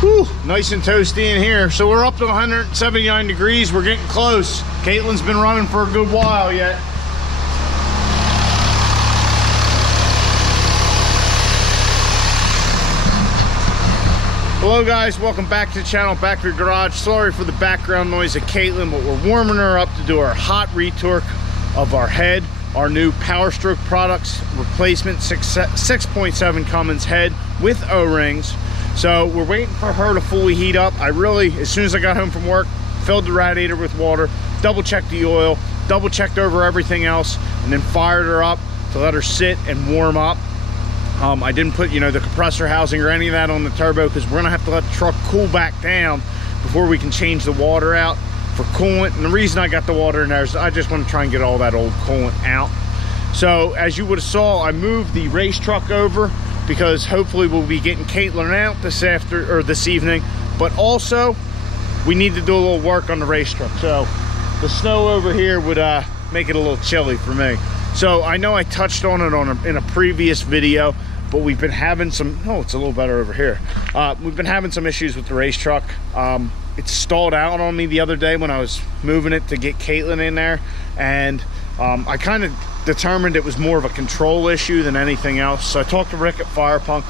Whew, nice and toasty in here. So we're up to 179 degrees. We're getting close. Caitlyn's been running for a good while yet. Hello guys, welcome back to the channel, back to the garage. Sorry for the background noise of Caitlyn, but we're warming her up to do our hot retorque of our head, our new Power Stroke Products replacement 6.7 Cummins head with O-rings. So we're waiting for her to fully heat up. I really, as soon as I got home from work, filled the radiator with water, double checked the oil, double checked over everything else, and then fired her up to let her sit and warm up. I didn't put, the compressor housing or any of that on the turbo because we're gonna have to let the truck cool back down before we can change the water out for coolant. And the reason I got the water in there is I just want to try and get all that old coolant out. So as you would have saw, I moved the race truck over because hopefully we'll be getting Caitlyn out this evening, but also we need to do a little work on the race truck. So the snow over here would make it a little chilly for me. So I know I touched on it in a previous video, but we've been having some, oh, it's a little better over here. We've been having some issues with the race truck. It stalled out on me the other day when I was moving it to get Caitlyn in there, and I kind of determined it was more of a control issue than anything else. So I talked to Rick at Firepunk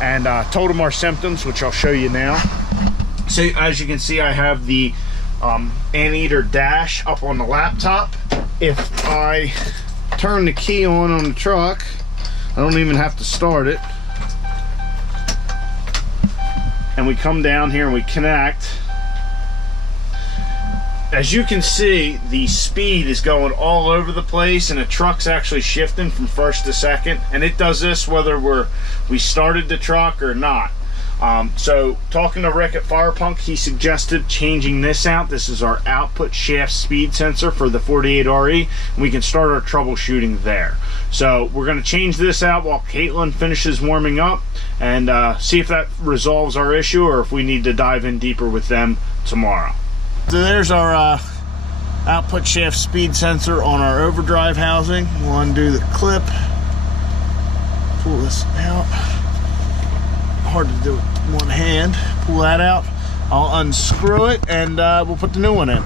and told him our symptoms, which I'll show you now. So as you can see, I have the anteater dash up on the laptop. If I turn the key on the truck, I don't even have to start it, and we come down here and we connect. As you can see, the speed is going all over the place, and the truck's actually shifting from first to second, and it does this whether we started the truck or not. So talking to Rick at Firepunk, he suggested changing this out. This is our output shaft speed sensor for the 48RE, and we can start our troubleshooting there. So we're going to change this out while Caitlyn finishes warming up and see if that resolves our issue or if we need to dive in deeper with them tomorrow. So there's our output shaft speed sensor on our overdrive housing. We'll undo the clip, pull this out. Hard to do with one hand. Pull that out. I'll unscrew it and we'll put the new one in.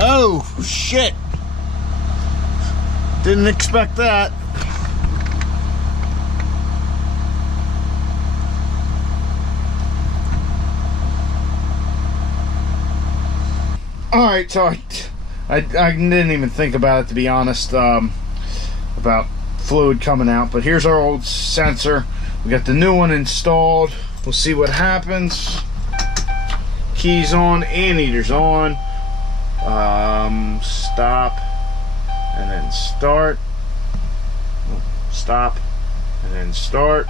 Oh shit, didn't expect that. All right, so I didn't even think about it, to be honest, about fluid coming out, but here's our old sensor. We got the new one installed. We'll see what happens. Keys on, anteaters on. Stop and then start. Stop and then start.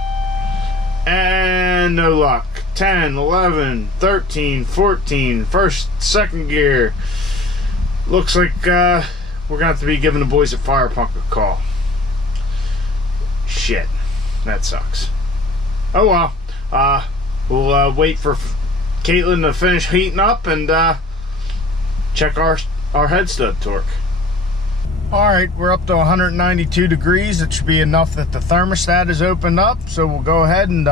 And no luck. 10, 11, 13, 14, second gear. Looks like we're gonna have to be giving the boys at Firepunk a call. Shit, that sucks. Oh well. We'll wait for Caitlyn to finish heating up and check our head stud torque. All right, we're up to 192 degrees. It should be enough that the thermostat is opened up, so we'll go ahead and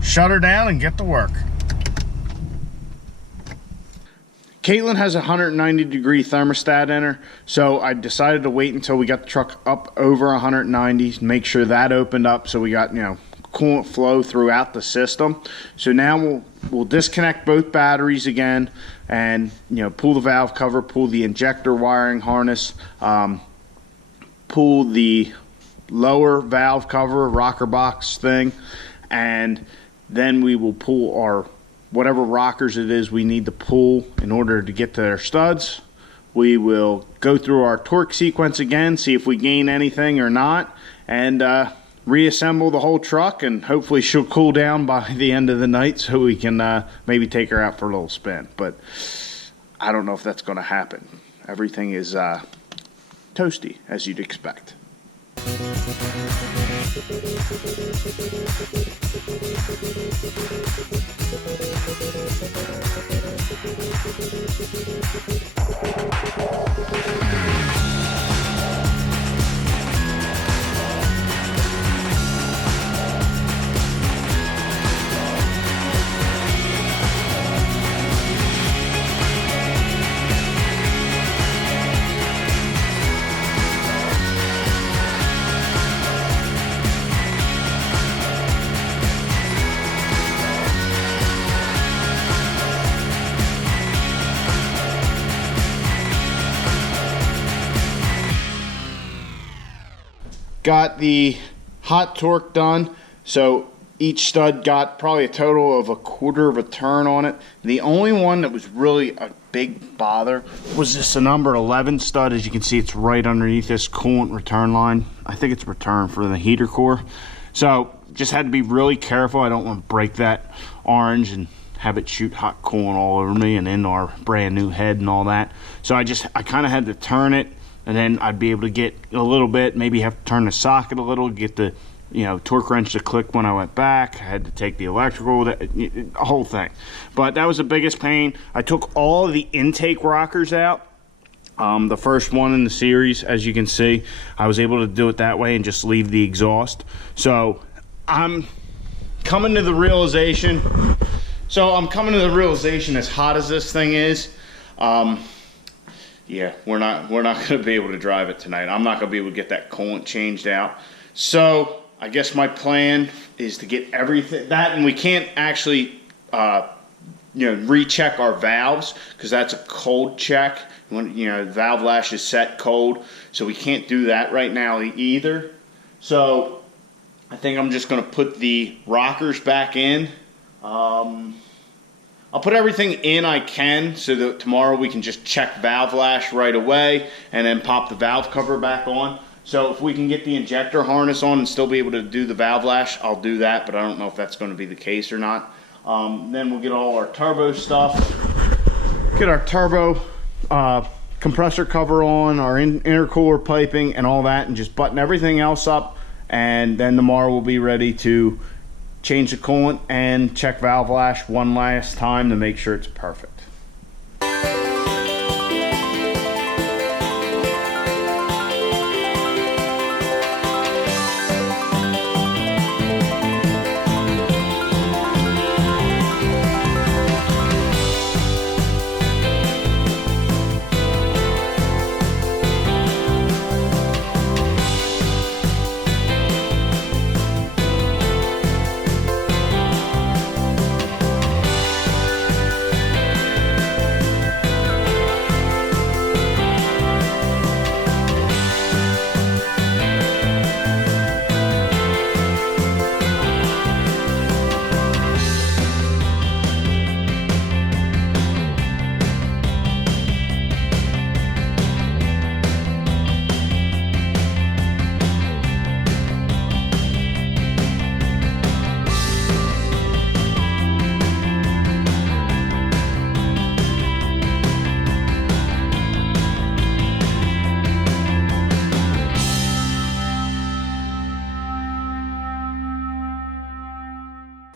shut her down and get to work. Caitlyn has a 190 degree thermostat in her, so I decided to wait until we got the truck up over 190, make sure that opened up so we got, you know, coolant flow throughout the system. So now we'll disconnect both batteries again and, you know, pull the valve cover, pull the injector wiring harness, pull the lower valve cover, rocker box thing, and then we will pull our whatever rockers it is we need to pull in order to get to their studs. We will go through our torque sequence again, see if we gain anything or not, and reassemble the whole truck, and hopefully she'll cool down by the end of the night so we can maybe take her out for a little spin. But I don't know if that's going to happen. Everything is toasty, as you'd expect. Got the hot torque done, so each stud got probably a total of 1/4 of a turn on it. The only one that was really a big bother was this number 11 stud. As you can see, it's right underneath this coolant return line. I think it's return for the heater core, so just had to be really careful. I don't want to break that orange and have it shoot hot coolant all over me and in our brand new head and all that. So I kind of had to turn it, and then I'd be able to get a little bit, maybe have to turn the socket a little, get the, you know, torque wrench to click when I went back. I had to take the electrical, the whole thing. But that was the biggest pain. I took all of the intake rockers out. The first one in the series, as you can see, I was able to do it that way and just leave the exhaust. So I'm coming to the realization, as hot as this thing is, yeah, we're not going to be able to drive it tonight. I'm not going to be able to get that coolant changed out. So I guess my plan is to get everything that, and we can't actually, recheck our valves because that's a cold check. When, you know, the valve lash is set cold, so we can't do that right now either. So I think I'm just going to put the rockers back in. I'll put everything in I can so that tomorrow we can just check valve lash right away and then pop the valve cover back on. So if we can get the injector harness on and still be able to do the valve lash, I'll do that, but I don't know if that's going to be the case or not. Then we'll get all our turbo stuff, get our turbo compressor cover on, our intercooler piping and all that, and just button everything else up, and then tomorrow we'll be ready to change the coolant and check valve lash one last time to make sure it's perfect.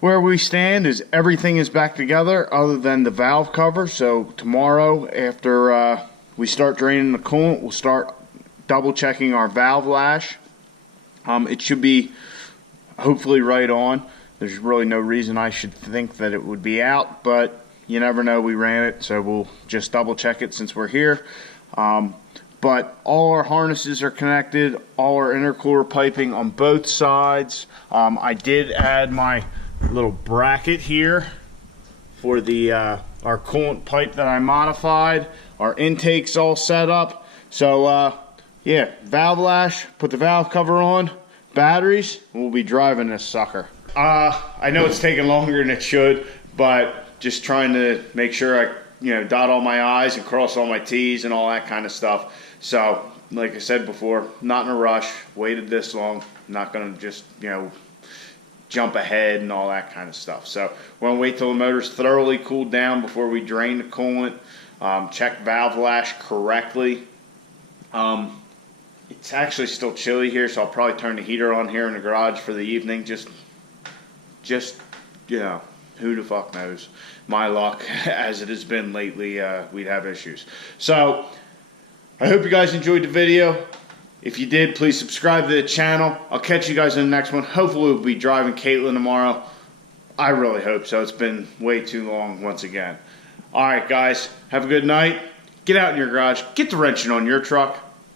where we stand is everything is back together other than the valve cover. So tomorrow, after we start draining the coolant, we'll start double checking our valve lash. It should be hopefully right on. There's really no reason I should think that it would be out, but you never know. We ran it, so we'll just double check it since we're here. But all our harnesses are connected, all our intercooler piping on both sides. I did add my little bracket here for the our coolant pipe that I modified. Our intake's all set up. So yeah, valve lash, put the valve cover on, batteries, we'll be driving this sucker. I know it's taking longer than it should, but just trying to make sure I dot all my I's and cross all my T's and all that kind of stuff. So, like I said before, not in a rush, waited this long, not going to just, jump ahead and all that kind of stuff. So, we're going to wait till the motor's thoroughly cooled down before we drain the coolant, check valve lash correctly. It's actually still chilly here, so I'll probably turn the heater on here in the garage for the evening, just who the fuck knows. My luck, as it has been lately, we'd have issues. So, I hope you guys enjoyed the video. If you did, please subscribe to the channel. I'll catch you guys in the next one. Hopefully we'll be driving Caitlyn tomorrow. I really hope so. It's been way too long once again. Alright guys, have a good night. Get out in your garage. Get the wrenching on your truck.